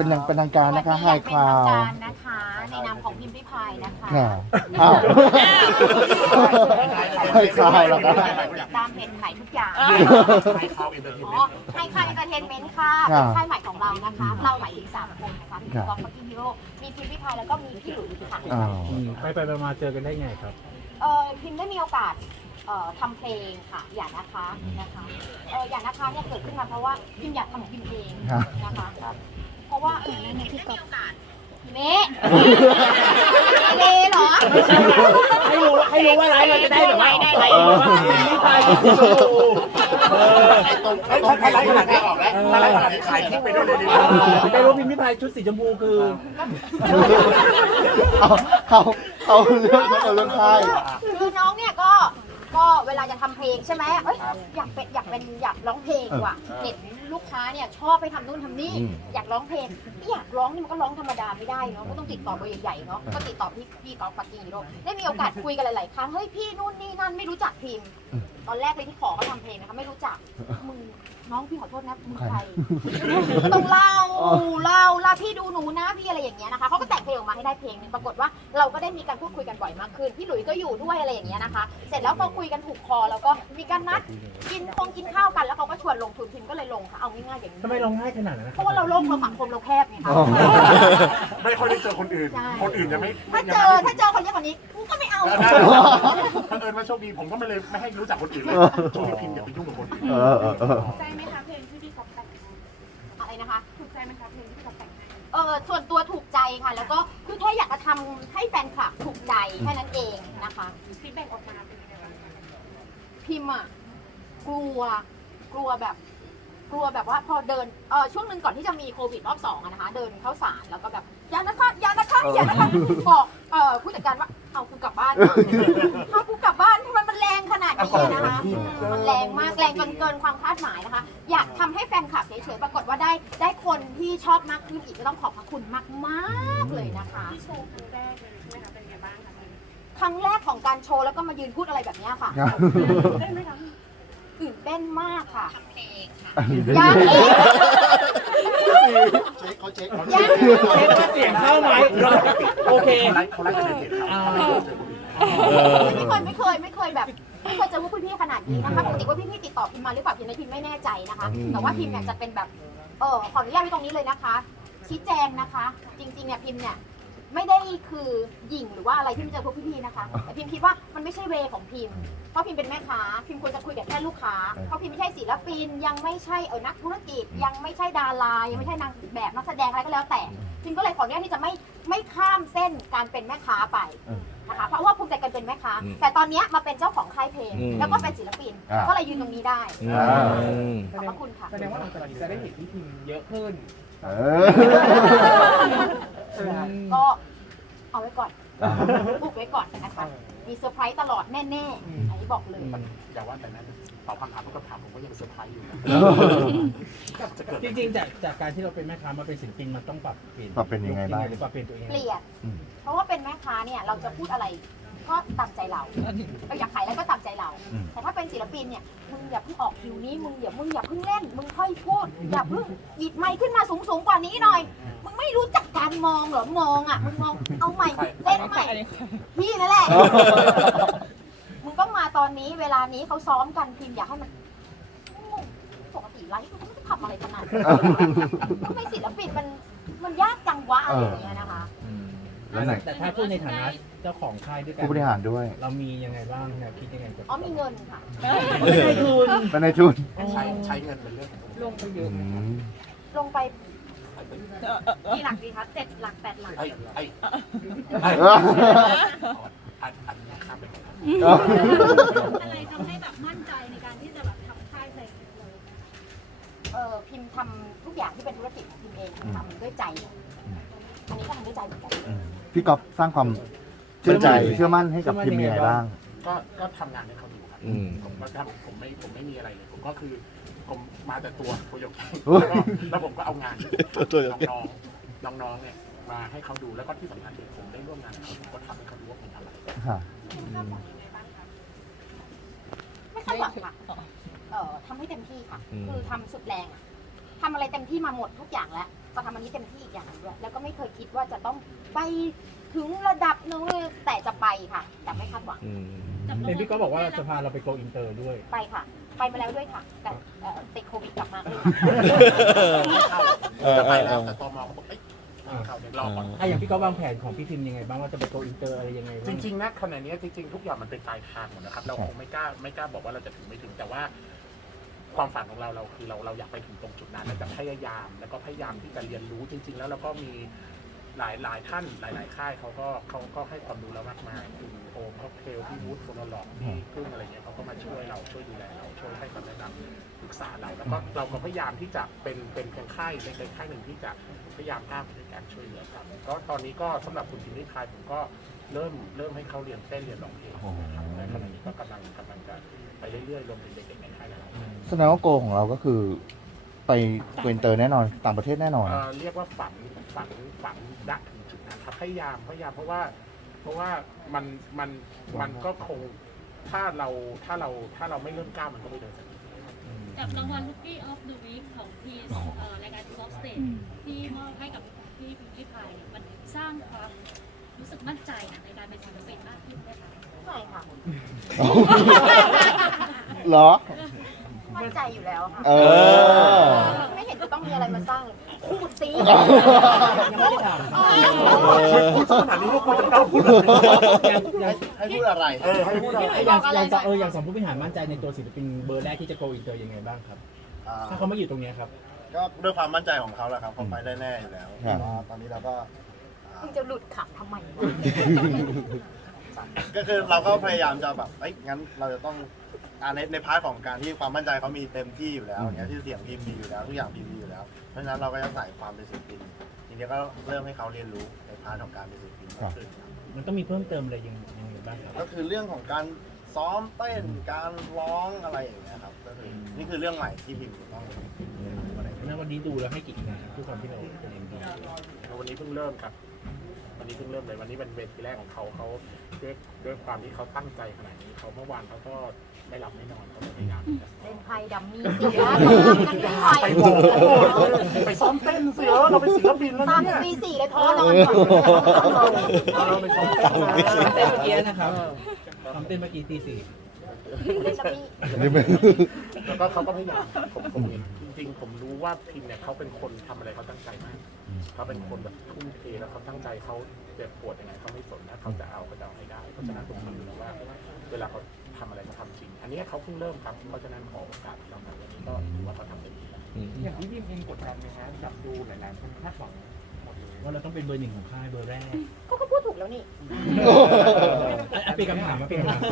เป็นอย่างเป็นทางการนะคะไฮคลาเป็นวทางการนะคะ ในนามของพิมพ์ริพายนะคะค่ะอ้าวไฮคลาวแล้วก็ติดตามเพจใหม่ทุกอย่าง ให้เขาเอนเตอร์เทนอ๋เมอนต์ให้ค่ายเอนเตอร์เทนเมนต์ค่ะครัเป็บนค่ายใหม่ของเรานะคะ เราหมายถึงสามคนนะคะมีครับ กองพักกิ้งฮีโร่มีพิมพ์ริพายแล้วก็มีพี่หลุยส์ค่ะอ้าวไปไปไปมาเจอกันได้ไงครับ เออพิมได้มีโอกาสเอ่อทำเพลงค่ะอย่านะคะนะคะเอออย่านะคะเนี่ยเกิดขึ้นมาเพราะว่าพิมอยากทำของพิมเองนะคะ เพราะว่าเออได้มีโอกาสเน่เน่เหรอให้รู้ให้รู้ว่าไลฟ์เราจะได้แบบว่าได้ไลได้ฟ์ว่าไม่ตายจริงๆเออไอ้ตรงไอ้ไลฟ์ขนาดนี้ออกแล้วถ้าไลฟ์ขนาดนี้ขายคลิปไปด้วยเลยดีกว่าได้รู้พิมพ์พิพายชุดสีชมพูคือเอาเขาเขาเรื่องเขาเรื่องค่ายคือน้องเนี่ย ก็ก็เวลาจะทำเพลงใช่ไหมเอ้ยอยากเป็นอยากเป็นอยากร้องเพลงว่ะเห็นลูกค้าเนี่ยชอบไปทำนู่นทำนี่อืมอยากร้องเพลงไม่อยากร้องนี่มันก็ร้องธรรมดาไม่ได้เนาะก็ต้องติดต่อเบอร์ใหญ่ๆเนาะก็ติดต่อพี่พี่กอล์ฟปักกิ่งฮีโร่ได้มีโอกาสคุยกันหลายๆครั้งเฮ้ยพี่นู่นนี่นั่นไม่รู้จักพิมพ์อืมตอนแรกเลยที่ขอเขาทำเพลงนะคะไม่รู้จักมึง น้องพี่ขอโทษนะมึงใครใครต้องเล่าเล่าเล่าพี่ดูหนูนะพี่อะไรอย่างเงี้ยนะคะเขาก็แต่งเพลงออกมาให้ได้เพลงหนึงปรากฏว่าเราก็ได้มีการพูดคุยกันบ่อยมากขึ้นพี่หลุยส์ก็อยู่ด้วยอะไรอย่างเงี้ยนะคะ เสร็จแล้วพอคุยกันถูกคอแล้วก็มีการนัดกินคงกินข้าวกันแล้วเขาก็ชวนลงทุนพิมก็เลยลงค่ะเอาง่ายๆอย่างนี้ทำไมลงง่ายขนาดนั้นนะเพราะว่าเราโลกเราสังคมเราแคบไงคะอ๋อไม่ค่อยได้เจอคนอื่นใช่คนอื่นยังไม่ถ้ายัเจงอไม่ถ้าเจอคนเยอะกว่านี้กูก็ไม่เอาได้ได้บังเอิ ญว่าโชคดีผมก็ไม่เลยไม่ให้รู้จักคนอื่นเลยช่วงที่พิมพ์อย่าไปยุ่งกับคนอื่นเออเออเออใจไหมคะเพลงที่พี่กอฟแต่งอะไรนะคะ ถูกใจไหมคะเพลงที่พี่กอฟแต่งเออส่วนตัวถูกใจค่ะ แล้วก็คือแค่อยากจะทำให้แฟนคลับถูกใจแค่นั้นเองนะคะ ฟีดแบ็กออกมาเป็นยังไงบ้างพิมพ์อะกลัวกลัวแบบ กลัวแบบว่าพอเดินเออช่วงหนึ่งก่อนที่จะมีโควิดรอบสองอะนะคะ เดินเข้าสารแล้วก็แบบอย่านะคะอย่านะคะอย่านะคะบอกเออผู้จัดการว่าเอากูกลับบ้านเอากูกลับ บ้านทำไมมันแรงขนาดนี้นะคะอืมมันแรงมากแรงจนเกินความคาดหมายนะคะ อยากทำให้แฟนคลับเฉยๆปรากฏว่าได้ได้คนที่ชอบมากขึ้นอีกก็ต้องขอบพระคุณมากๆเลยนะคะ ที่โชว์ครั้งแรกเลยใช่ไหมคะเป็นไงบ้างคะครั้งแรกของการโชว์แล้วก็มายืนพูดอะไรแบบเนี้ยค่ะครับตื่นเต้นมากค่ะ ยัยังงอีกเช็คเขาเช็คเขายัเช็งคอีกเช็คว่าเสียงเข้าไหมโอเค เขาไลฟ์เขาไลฟ์กันในเพจครับ เขาไม่เจอคนอื่นไม่เคยไม่เคยไม่เคยแบบไม่เคยเจอพวกพี่ๆขนาดนี้นะคะปกติว่าพี่ๆติดต่อพิมมาหรือเปล่าพิมในพิมไม่แน่ใจนะคะแต่ว่าพิมเนี่ยจะเป็นแบบเออขออนุญาตไว้ตรงนี้เลยนะคะ ชี้แจงนะคะ จริงๆเนี่ยพิมเนี่ยไม่ได้คือหยิ่งหรือว่าอะไรที่พิมเจอพวกพี่ๆนะคะแต่พิมคิดว่ามันไม่ใช่เวของพิมเพราะพิมเป็นแม่ค้าพิมควรจะคุยกับแค่ลูกค้าเพราะพิมไม่ใช่ศิลปินยังไม่ใช่เออนักธุรกิจยังไม่ใช่ดารายังไม่ใช่นางแบบนักแสดงอะไรก็แล้วแต่ พิมก็เลยขออนุญาตที่จะไม่ไม่ข้ามเส้นการเป็นแม่ค้าไปนะคะ เพราะว่าภูมิใจกันเป็นแม่ค้าแต่ตอนเนี้ยมาเป็นเจ้าของค่ายเพลงแล้วก็เป็นศิลปิน อ่า ก็เลยยืนตรงนี้ได้ อ่า ขอบพระคุณค่ะ แสดงว่าหลังจากนี้จะได้เห็นพี่พิมเยอะขึ้น เออ ก็เอาไว้ก่อนบุกไว้ก่อนนะคะ มีเซอร์ไพรส์ตลอดแน่ๆ อันนี้บอกเลย อย่าว่าแต่นั้น ตอบคำถามทุกคำถามผมก็ยังเซอร์ไพรส์อยู่นะจะเกิดจริงๆจากจากการที่เราเป็นแม่ค้ามาเป็นศิลปินมันต้องปรับเปลี่ยนปรับเป็นยังไงบ้าง หรือปรับเปลี่ยนตัวเองเปลี่ยนอืม เพราะว่าเป็นแม่ค้าเนี่ยเราจะพูดอะไรก็ตามใจเราเราอยากขายแล้วก็ตามใจเรา อืม แต่ถ้าเป็นศิลปินเนี่ยมึงอย่าเพิ่งออกคิวนี้มึงอย่ามึงอย่าเพิ่งเล่น มึงค่อยพูด อย่าเพิ่งหยิบไมค์ขึ้นมาสูงสูงๆกว่านี้หน่อย มึงไม่รู้จักการมองเหรอมองอะมึงมองเอาใหม่เล่นใหม่พี่นั่นแหละมึง ต้องมาตอนนี้เวลานี้เขาซ้อมกันพิมพ์อยากให้มันปกติไลฟ์มันไม่ทำอะไรขนาดนี้ทำไมศิลปินมันมันยากจังวะอะไรอย่างเงี้ยนะคะแล้วไหนแต่ถ้าพูดในฐานะเจ้าของค่ายด้วยกันผู้บริหารด้วยเรามียังไงบ้างแนวคิดยังไงกับอ๋อมีเงินค่ะ ไม่ได้ทุนเป็นในทุนใช้ใช้เงินเป็นเรื่องของลงไปเยอือะไหมมลงไปกี่หลักดีคะเจ็ดหลักแปดหลัก ไอ้ไอ้ไอ้ อันอันนี้ข้ามไปก่อนครับอะไรทำให้แบบมั่นใจในการที่จะแบบทำค่ายเพลงเลยเออพิมพ์ทำทุกอย่างที่เป็นธุรกิจของพิมพ์เองทำด้วยใจ อันนี้ก็ทำด้วยใจเหมือนกันอืมพี่ก๊อฟสร้างความเชื่อใจเชื่อมั่นให้กับพิมพ์ยังไงบ้าง ก็ก็ทำงานให้เขาอยู่ครับผมก็ทำผมไม่ผมไม่มีอะไรเลย ผมก็คือผมมาแต่ตัวโปรโยคแล้วก็แล้วผมก็เอางานน้องน้องน้องๆเนี่ยมาให้เขาดูแล้วก็ที่สำคัญคือผมได้ร่วมงานกับเขาผมก็ทำให้เขา ค่ะ ไม่คาดหวังค่ะเอ่อทำให้เต็มที่ค่ะคือทำสุดแรงอะทำอะไรเต็มที่มาหมดทุกอย่างแล้วจะทำอันนี้เต็มที่อีกอย่างด้วยแล้วก็ไม่เคยคิดว่าจะต้องไปถึงระดับนู้นแต่จะไปค่ะ แต่ไม่คาดหวัง อืมเห็นพี่ก็บอกว่าจะพาเราไปโกอินเตอร์ด้วย ไปค่ะ ไปมาแล้วด้วยค่ะ แต่เอ่อติดโควิดกลับมาเลยเออจะเอไปอเอแล้วอแต่ตมเขาบอกเอ้ยเขาเดี๋ยว รอก่อน อะอย่างพี่ก็วางแผนของพี่พิมพ์ยังไงบ้างว่าจะไปโกอินเตอร์อะไรยังไงจบ้างริงๆนะขณะนี้จริงๆทุกอย่างมันเป็นปลายทางหมดนะครับ เราคงไม่กล้าไม่กล้าบอกว่าเราจะถึงไม่ถึงแต่ว่า ความฝันของเราเราคือเราเราอยากไปถึงตรงจุดนั้นเราจะพยายาม แล้วก็พยายามที่จะเรียนรู้จริง ๆ แล้วเราก็มี หลายหลายท่านหลายๆค่ายเขาก็เขาก็ให้ความรู้เรามากมายคือโอมค็อกเทลพี่วูดโฟนอลล็อกพี่พึ่งอะไรเงี้ยเขาก็มาช่วยเราช่วยดูแลเราช่วยให้คำแนะนำปรึกษาเราแล้วก็เราก็พยายามที่จะเป็นเป็นเพียงค่ายเป็นค่ายหนึ่งที่จะพยายามก้าวไปด้วยกันช่วยเหลือกันก็ตอนนี้ก็สำหรับคุณพิมพ์ริพายผมก็เริ่มเริ่มให้เขาเรียนเต้นเรียนร้องเพลงนะครับในขณะนี้ก็กำลังกำลังจะไปเรื่อยๆรวมถึงเด็กๆในค่ายเราแสดงว่าโกของเราก็คือ ไปเวนเตอร์แน่นอน ต่างประเทศแน่นอน เอ่อเรียกว่าฝันฝันฝันดักถึงจุดนั้นครับพยายามพยายามเพราะว่า เพราะว่ามันมันมันก็คงถ้าเราถ้าเราถ้าเราไม่เริ่มก้าวมันก็ไม่เดินสักทีกับรางวัล Rookie of the Week ของพีสรายการ Top Stage ที่มอบให้กับพี่พิมพ์ริพายเนี่ยมันสร้างความรู้สึกมั่นใจในการเป็นศิลปินมากขึ้นไหมคะไม่ค่ะ เหรอ มั่นใจอยู่แล้วค่ะเออ ไม่เห็นจะต้องมีอะไรมาสร้างคูดซียังไม่ได้ถาม พูดขนาดนี้พวกคุณจะกล้าพูดอะไรอย่างอย่างให้พูดอะไร เออให้พูดอะไร อย่างอย่างเอออย่างสองผู้บริหารมั่นใจในตัวศิลปินเบอร์แรกที่จะโกอินเตอร์ยังไงบ้างครับอ่าถ้าเขามาอยู่ตรงเนี้ยครับ ก็ด้วยความมั่นใจของเขาแหละครับเขาไปได้แน่อยู่แล้วครับ แต่ว่าตอนนี้เราก็อ่ามึงจะหลุดขับทำไมวะก็คือเราก็พยายามจะแบบเอ้ยงั้นเราจะต้อง อ่าในในพาร์ทของการที่ความมั่นใจเขามีเต็มที่อยู่แล้วเนี่ยที่เสียงพิมพ์ดีอยู่แล้วทุกอย่างพิมพ์ดีอยู่แล้ว เพราะฉะนั้นเราก็จะใส่ความเป็นศิลปินทีนี้ก็เริ่มให้เขาเรียนรู้ในพาร์ทของการเป็นศิลปินมากขึ้นครับมันต้องมีเพิ่มเติมอะไรยังยังไงบ้างครับก็คือเรื่องของการซ้อมเต้นการร้องอะไรอย่างเงี้ยครับก็คือนี่คือเรื่องใหม่ที่พิมพ์ต้องเรียนรู้อะไร แล้ววันนี้ดูแล้วให้กี่คะแนนครับทุกความที่เราเป็นเอ็มดีวันนี้เพิ่งเริ่มครับ วันนี้เพิ่งเริ่มเลยวันนี้เป็นเวทีแรกของเขาเขา ด้วยด้วยความที่เขาตั้งใจขนาดนี้เขาเมื่อวานเขาก็ไม่หลับไม่นอนเขาพยายามที่จะเล่นไพ่ดัมมี่เสียกันไม่ไหวไปบอกไปซ้อมเต้นสิเออเราเป็นศิลปินแล้วตามเนี่ยปีสี่เลยท้อนอนก่อนเราไปซ้อมเต้นมาเต้นเมื่อกี้นะครับทำเต้นเมื่อกี้ตีสี่ เล่นดัมมี่แล้วก็เขาก็พยายามผมผมเห็นจริงๆ ผมรู้ว่าพิมเนี่ยเขาเป็นคนทำอะไรเขาตั้งใจมากเขาเป็นคนแบบทุ่มเทแล้วเขาตั้งใจเขาเจ็บปวดยังไงเขาไม่สนนะเขาจะเอาเขาจะเอาให้ได้เพราะฉะนั้นผมรู้แล้วว่า เวลาเขาทำอะไรเขาทำจริง อันนี้เขาเพิ่งเริ่มครับเพราะฉะนั้นขอโอกาสเราครับวันนี้ก็ถือว่าเขาทำได้ดีแล้วอย่างที่พิมเองกดดันไหมฮะจับดูหลายๆคนคาดหวังหมดเลย ว่าเราต้องเป็นเบอร์หนึ่งของค่ายเบอร์แรกก็ก็พูดถูกแล้วนี่อะเป็นคำถามมาเป็นคำถามแ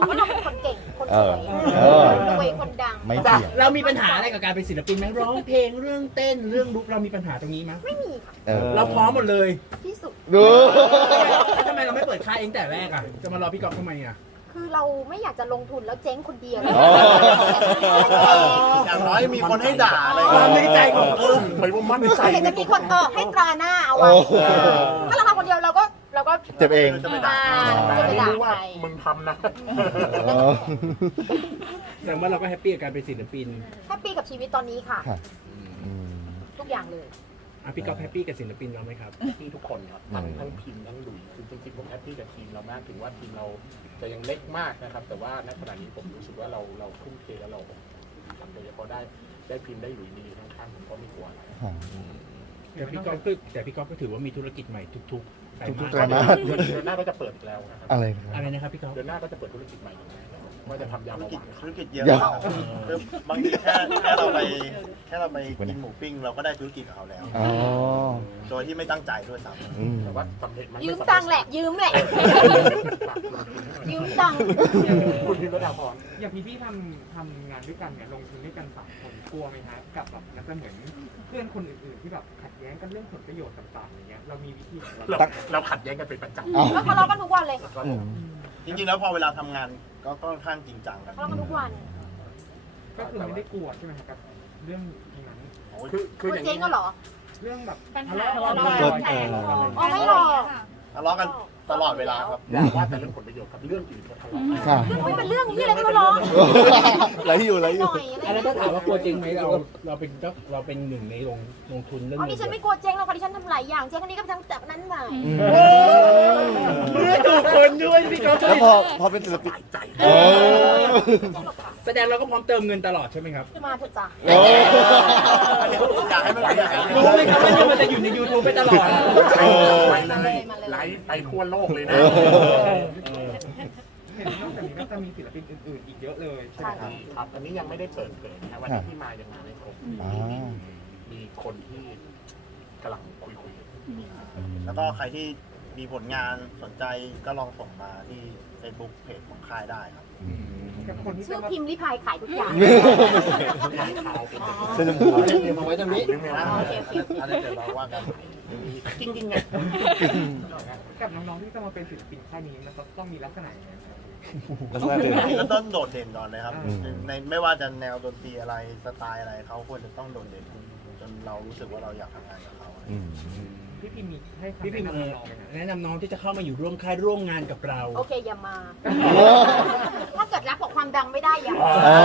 ล้วก็ต้องเป็นคนเก่งคนสวยเออคนรวยคนดังไม่เถียงเรามีปัญหาอะไรกับการเป็นศิลปินไหมร้องเพลงเรื่องเต้นเรื่องลุกเรามีปัญหาตรงนี้ไหมไม่มีค่ะเออเราพร้อมหมดเลยที่สุดดูแล้วทำไมเราไม่เปิดค่ายเองแต่แรกอะจะมารอพี่กอฟทำไมอะ คือเราไม่อยากจะลงทุนแล้วเจ๊งคนเดียวอ๋ออย่างน้อยมีคนให้ด่าอะไรความในใจของเออไม่ว่ามั่นใจอยากจะมีคนเออให้ตราหน้าเอาไว้โอ้โหถ้าเราทำคนเดียวเราก็เราก็เจ็บเอง จะไปด่าอ่าจะไปด่ารู้ใคว่ารมึงทำนะ อ๋อ แสดงว่าเราก็แฮปปี้กับการเป็นศิลปิน แฮปปี้กับชีวิตตอนนี้ค่ะค่ะอืม ทุกอย่างเลย อะพี่กอฟแฮปปี้กับศิลปินเราไหมครับ ที่ทุกคนครับทั้งอืมทั้งทีมทั้งหลุยคือจริงๆผมแฮปปี้กับทีมเรามากถึงว่าทีมเราจะยังเล็กมากนะครับ แต่ว่าณขณะนี้ผมรู้สึกว่าเราเราทุ่มเทแล้วเราทำโดยเฉพาะได้ได้พิมพ์ได้หลุยมีข้างๆผมก็ไม่กลัวอะไรค่ะแต่พี่กอฟก็แต่พี่กอฟก็ถือว่ามีธุรกิจใหม่ทุกๆไตรทุกๆไตรมามาสสเดือนเดือนหน้าก็จะเปิดอีกแล้วนะครับอะไรคอะไรรับนะครับพี่กอฟเดือนหน้าก็จะเปิดธุรกิจใหม่อีกแล้วว่าจะทำยาธุรเบาหกิจวานธุรกิจเยอะเดี๋ยวมากคือบางทีแค่แค่เราไปแค่เราไปกินหมูปิ้งเราก็ได้ธุรกิจกับเขาแล้ว อ๋อโดยที่ไม่ตั้งใจด้วยซ้ำอืมแต่ว่าสำเร็จไหมยืมตังค์แหละ ยืมแหละ ยืมตังค์คุณพิมพ์ระดาพรอย่างพี่พี่ทำทำงานด้วยกันเนี่ยลงทุนด้วยกันสามคนกลัวไหมฮะกับแบบมันจะเหมือนเพื่อนคนอื่นๆที่แบบขัดแย้งกันเรื่องผลประโยชน์ต่างๆอย่างเงี้ยเรามีวิธีของเราเราเราขัดแย้งกันเป็นประจำเอ้าแล้วทะเลาะกันทุกวันเลยก็อืมจริงๆแล้วพอเวลาทำงานก็ก็ค่อนข้างจริงจังกัน ทะเลาะกันทุกวัน ก็คือไม่ได้กลัวใช่ไหมครับกับ เรื่องนั้นคือคือตัวอย่างเจ๊นี้งก็เหรอ เรื่องแบบปัญหาทะเลาะเรากัน ก็บ่อยๆเอออะไรอ๋อไม่หรอก ทะเลาะกันตลอดเวลาครับอย่าว่าแต่เรื่องผลประโยชน์กับเรื่องอื่นก็ทะเลาะกันค่ะไม่เป็นเรื่องที่อะไรก็มาร้องไหลอยู่ไหลอหยู่น่อยอะไรแล้วถ้าถามว่ากลัวจริงไหมเราเราเป็นเจ้าเราเป็นหนึ่งในลงลงทุนเรื่องอ๋อดิฉันไม่กลัวเจ๊งหรอกค่ะดิฉันทำหลายอย่างเจ๊งอันนี้ก็ทำจากนั้นมาไม่ถูกคนด้วยพี่ก๊อฟ แล้วพอพอเป็นศิลปินใจ เออ แสดงเราก็พร้อมเติมเงินตลอดใช่ไหมครับ มาเถอะจ้ะโอ้อยากให้มันอยากให้มันรู้ไหมครับว่ามันจะอยู่ใน YouTube ไปตลอดเออไปเลย ไลฟ์ไปทั่วโลกเลยนะเออเห็นนอกจากนี้ก็จะมีศิลปินอื่นๆ อีกเยอะเลยใช่ไหมครับ ครับ อันนี้ยังไม่ได้เปิดเผยนะวันนี้ที่มายังมาไม่ครบอ่า มีคนที่กำลังคุยคุยๆอยู่ แล้วก็ใครที่ มีผลงานสนใจก็ลองส่งมาที่ Facebook เพจของค่ายได้ครับกับคนที่ชื่จะอมาพิมพ์ริพายขายทุกอย่างขายข่าวเป็นเส้นชมพูเตรียมเอาไว้ตรงนี้เรื่องเวลาโอเคโอเค อันนี้เดี๋ยวเราว่ากันจริงๆไง กับน้องๆที่จะมาเป็นศิลปินค่ายนี้นะครับต้องมีลักษณะยังไงครับ ลักษณะเดิมอันนี้ก็ต้องโดดเด่นก่อนเลยครับ อืม ในไม่ว่าจะแนวดนตรีอะไรสไตล์อะไรเขาควรจะต้องโดดเด่นจนเรารู้สึกว่าเราอยากทำงานกับเขา อืม พี่พิมพ์มีให้คำพี่พิมแนะพ์นำน้องๆไหมครับแนะนำน้องที่จะเข้ามาอยู่ร่วมค่ายร่วมงานกับเรา โอเคอย่ามา ถ้าเกิดรักกับความดังไม่ได้อย่ามาอ๋อ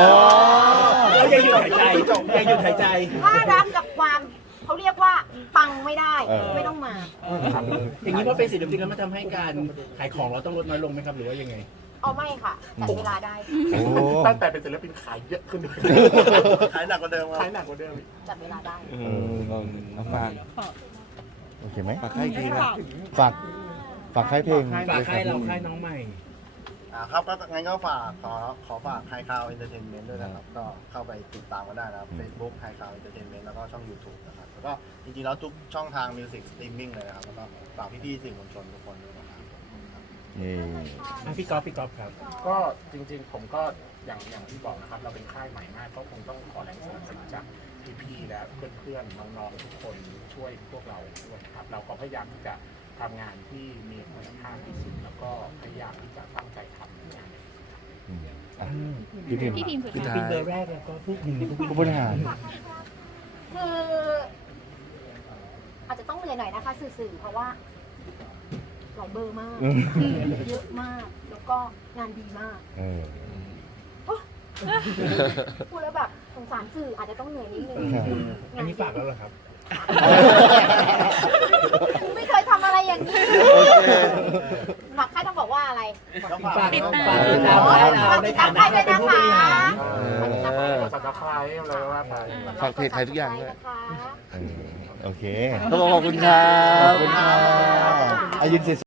เราอย่าหยุดหายใจอย่าหยุดหายใจ ถ้ารักกับความเขาเรียกว่าปังไม่ได้เออ ไม่ต้องมาอย่างนี้พอเป็นศิลปินแล้วมันทำให้การขายของเราต้องลดน้อยลงไหมครับหรือว่ายังไง เอาไม่ค่ะจัดเวลาได้โอ้ ตั้งแต่เป็นศิลปินขายเยอะขึ้นด้วยขายหนักกว่าเดิมคขารัยบหนักกว่าเดิมอีกจัดเวลาได้ เออเอาฝากโอ เคไหมฝากให้อีกทีนะฝากฝากค่ายเพลงฝากค่ายเราค่ายน้องใหม่ อ่าครับก็งั้นก็ฝากขอขอฝากไฮคาวเอนเตอร์เทนเมนต์ด้วยนะครับ ก็เข้าไปติดตามกันได้นะครับ Facebook ไฮคาวเอนเตอร์เทนเมนต์แล้วก็ช่อง YouTube นะครับแล้วก็จริงๆแล้วทุกช่องทางมิวสิกสตรีมมิ่งเลยนะครับแล้วก็ฝากพี่ๆสื่อมวลชนทุกคนด้วยนะครับ นี่อะพี่ก๊อฟพี่ก๊อฟครับ ก็จริงๆ ผมก็อย่างอย่างที่บอกนะครับ เราเป็นค่ายใหม่มากก็คงต้องขอแรงสนับสนุนจาก พี่ๆและเพื่อนๆน้องๆทุกคนช่วยพวกเราด้วยครับ เราก็พยายามที่จะทำงานที่มีคุณภาพที่สุดแล้วก็พยายามที่จะตั้งใจทำงานอืมอะพี่พิมพ์พี่พิมพ์สุดสุดท้ายท้ายเป็นเบอร์แรกแล้วก็ผู้หนึ่งในผู้ผู้บริหาร คืออาจจะต้องเหนื่อยหน่อยนะคะ สื่อๆเพราะว่าหลายเบอร์มากอืม เยอะมาก แล้วก็งานดีมาก เออ พูดแล้วแบบสงสารสื่ออาจจะต้องเหนื่อยนิดนึงครับอันนี้ฝากแล้วเหรอครับ ไม่เคยทำอะไรอย่างนี้โอเคหมักค่ายต้องบอกว่าอะไรก็ฝากฝากติดตามฝากติดตามค่ายเราในฐานะที่เป็นผู้บริหารเออสับสไครต์อะไรว่าไปฝากเพจไทยทุกอย่างด้วยนะคะเออโอเคต้องขอบคุณครับขอบคุณครับอายินเสร็จ